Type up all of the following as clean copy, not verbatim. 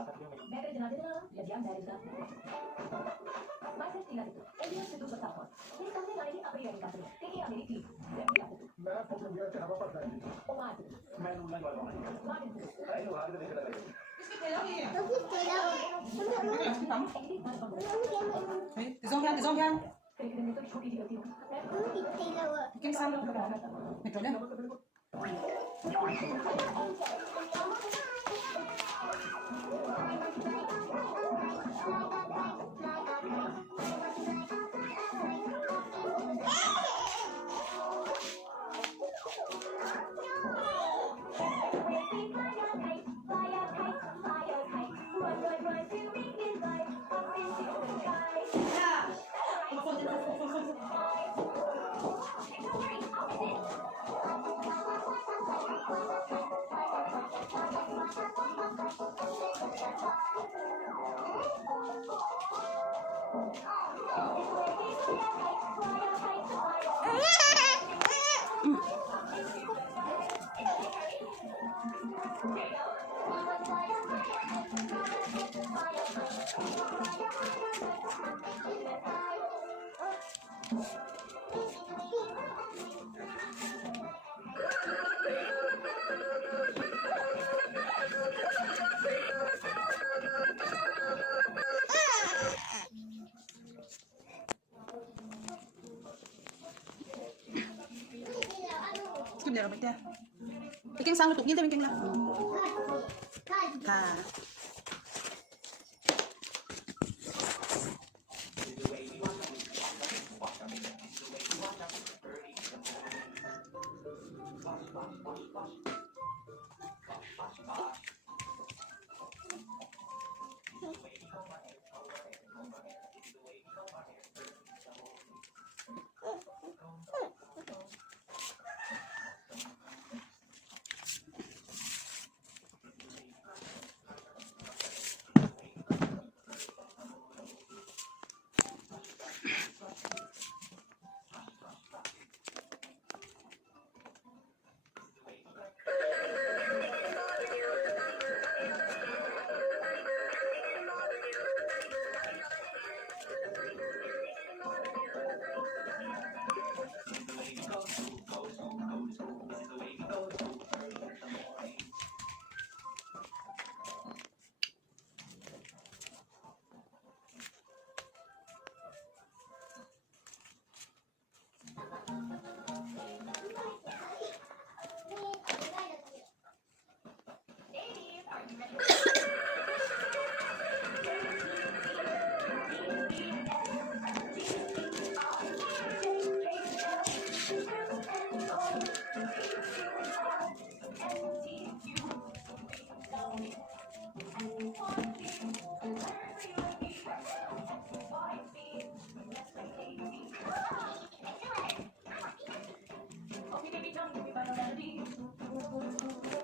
मैं तेरे जनाजे ना या ध्यान डायरी का मैं सिर्फ टीला देता एलियन से दूर बताता हूं मेरे सामने गाड़ी की अपनी गाड़ी काटो ठीक है मेरी थी मैं फोटो दिया चढ़ावा पड़ता है ओ मार मैं लूंगा वाला मार भाई लोग हाथ देख रहे हैं इसके तेला भी है तो फिर तेला Dizonghan. तो छोटी सी गलती हो क्या सामने निकल Kim để rồi mình ta. Cái canh sang nó tụt nhiên tới bên canh nào. À.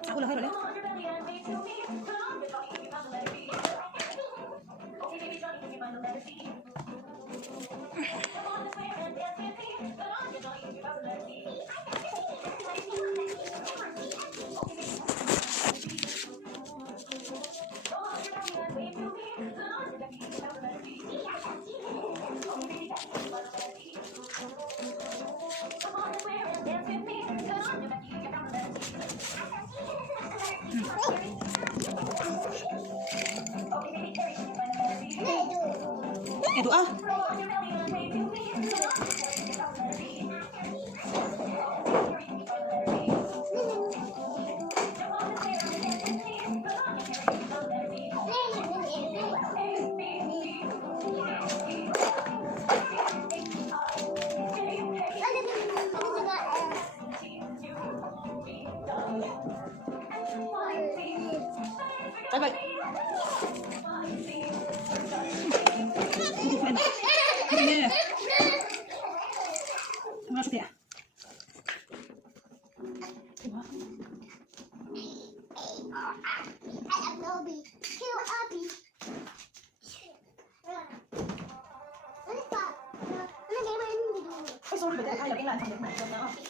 Aku lah boleh. Doa. Bye-bye. Ini. Masuk ya. Sorry, but I have a lot of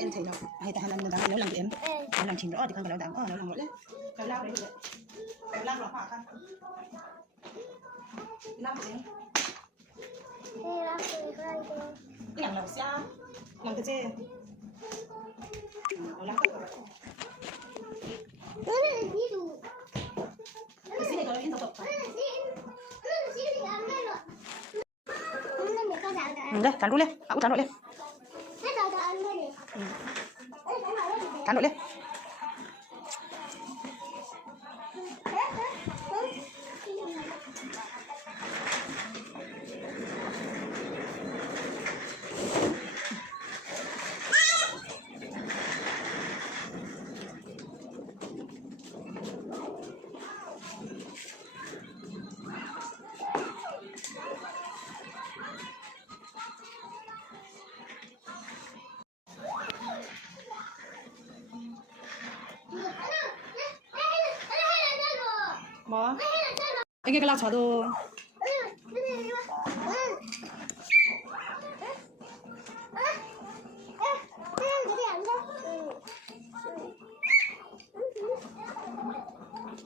em thấy nó hay ta làm đang nấu làm gì em làm chỉnh rõ thì không phải làm nấu làm đấy cái lao đấy vậy cái lao là hỏa không lao gì cái làm nào sao làm cái gì làm cái gì này có in tập đây cán đũa lên cán đũa lên cán đũa lên 뭐? 이게 그냥 저도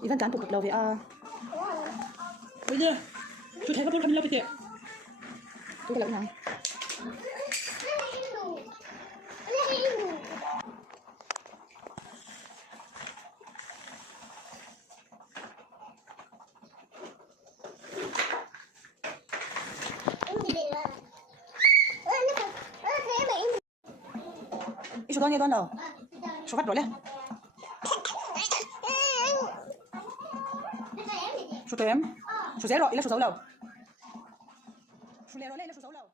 이건 짠 볶을 러비 아 bây chú thấy có bốn khăn lấp kìa tôi lại nào số bao nhiêu con đâu số vắt rồi lên số tém số rẽ rồi là số dấu đầu số lẻ rồi lên là số dấu đầu